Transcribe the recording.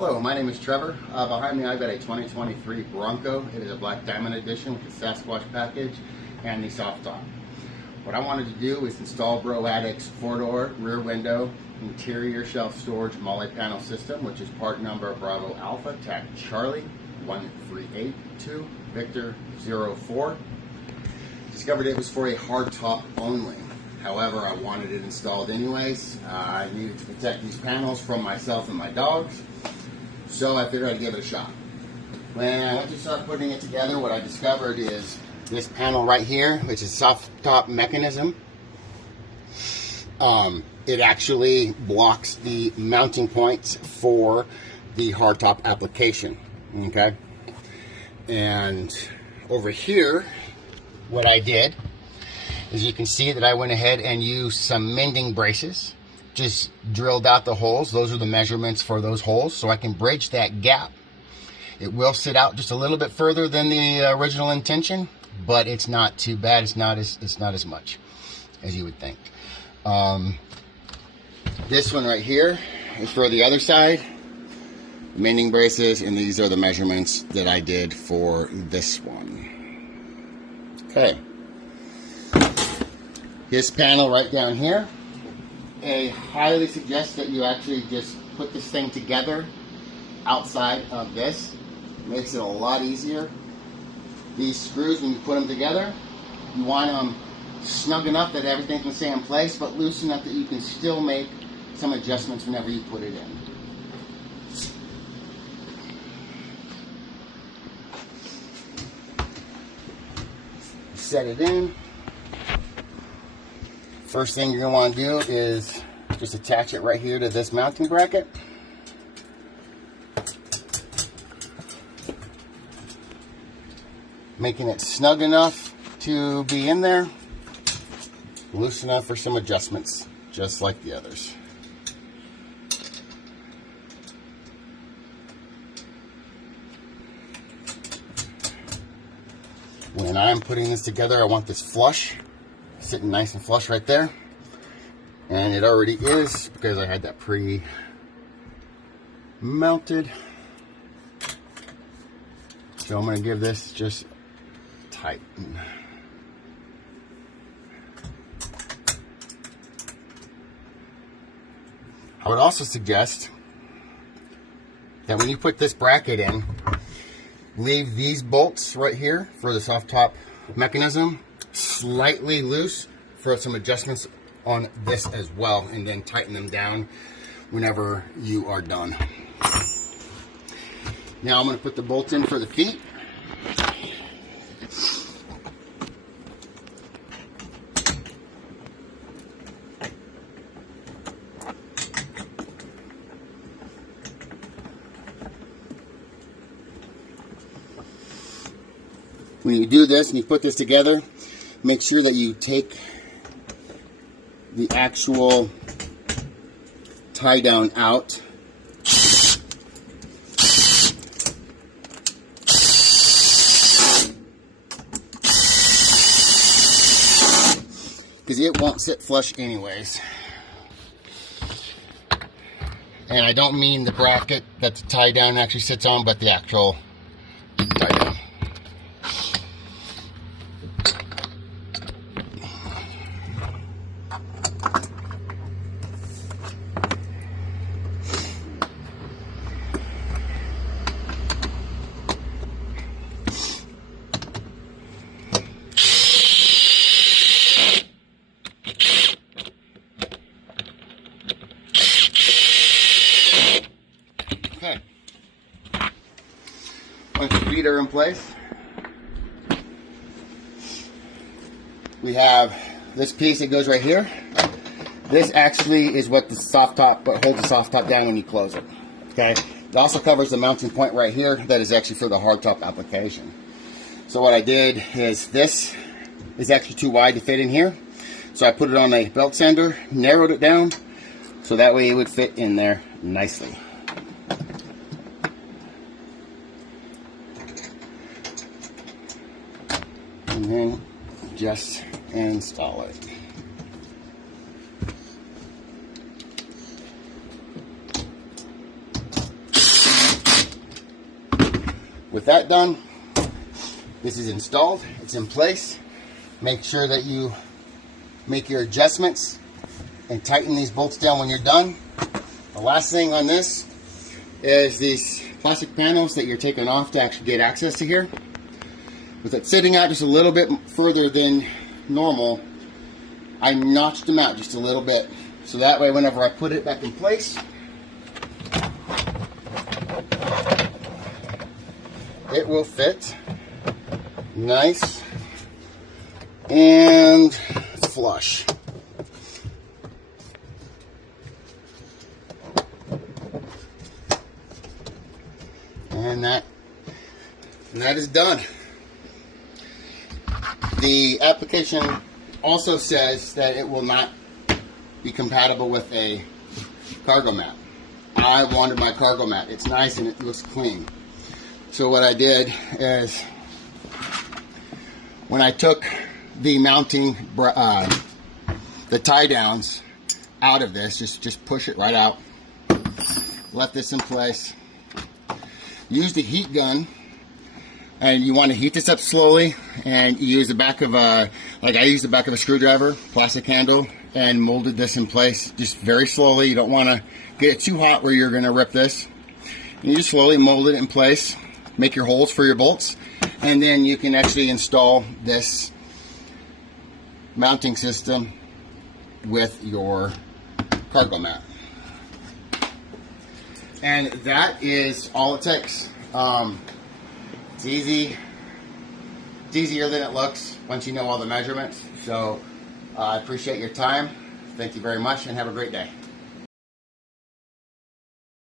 Hello, my name is Trevor. Behind me I've got a 2023 Bronco. It is a Black Diamond Edition with the Sasquatch package and the soft top. What I wanted to do is install Broaddict's 4-door rear window interior shelf storage Molle panel system, which is part number Bravo Alpha TAC Charlie 1382 Victor 04. Discovered it was for a hard top only. However, I wanted it installed anyways. I needed to protect these panels from myself and my dogs, so I figured I'd give it a shot. When I went to start putting it together, what I discovered is this panel right here, which is soft top mechanism. It actually blocks the mounting points for the hardtop application. Okay, and over here, what I did is you can see that I went ahead and used some mending braces. Just drilled out the holes. Those are the measurements for those holes, so I can bridge that gap. It will sit out just a little bit further than the original intention, but it's not too bad. It's not as much as you would think. This one right here is for the other side, mending braces, and these are the measurements that I did for this one. Okay. This panel right down here, I highly suggest that you actually just put this thing together outside of this. Makes it a lot easier. These screws, when you put them together, you want them snug enough that everything can stay in place, but loose enough that you can still make some adjustments whenever you put it in. Set it in. First thing you're going to want to do is just attach it right here to this mounting bracket. Making it snug enough to be in there, loose enough for some adjustments, just like the others. When I'm putting this together, I want this flush, sitting nice and flush right there, and it already is because I had that pre-mounted. So I'm going to give this just tighten. I would also suggest that when you put this bracket in, leave these bolts right here for the soft top mechanism slightly loose for some adjustments on this as well, and then tighten them down whenever you are done. Now I'm going to put the bolts in for the feet. When you do this and you put this together, make sure that you take the actual tie down out. Because it won't sit flush anyways. And I don't mean the bracket that the tie down actually sits on, but the actual tie down. Okay. Once your feet are in place, we have this piece that goes right here. This actually is what the soft top holds the soft top down when you close it. Okay. It also covers the mounting point right here that is actually for the hardtop application. So what I did is, this is actually too wide to fit in here. So I put it on a belt sander, narrowed it down, so that way it would fit in there nicely. And then just install it. With that done, this is installed, it's in place. Make sure that you make your adjustments and tighten these bolts down when you're done. The last thing on this is these plastic panels that you're taking off to actually get access to here. With it sitting out just a little bit further than normal, I notched them out just a little bit. So that way whenever I put it back in place, it will fit nice and flush. And that is done. The application also says that it will not be compatible with a cargo mat. I wanted my cargo mat. It's nice and it looks clean. So what I did is, when I took the mounting, the tie downs out of this, just push it right out. Left this in place. Use the heat gun, and you want to heat this up slowly, and you use the back of a, like I used the back of a screwdriver, plastic handle, and molded this in place just very slowly. You don't want to get it too hot where you're going to rip this. And you just slowly mold it in place, make your holes for your bolts, and then you can actually install this mounting system with your cargo mat. And that is all it takes. It's easy. It's easier than it looks once you know all the measurements. So I appreciate your time. Thank you very much and have a great day.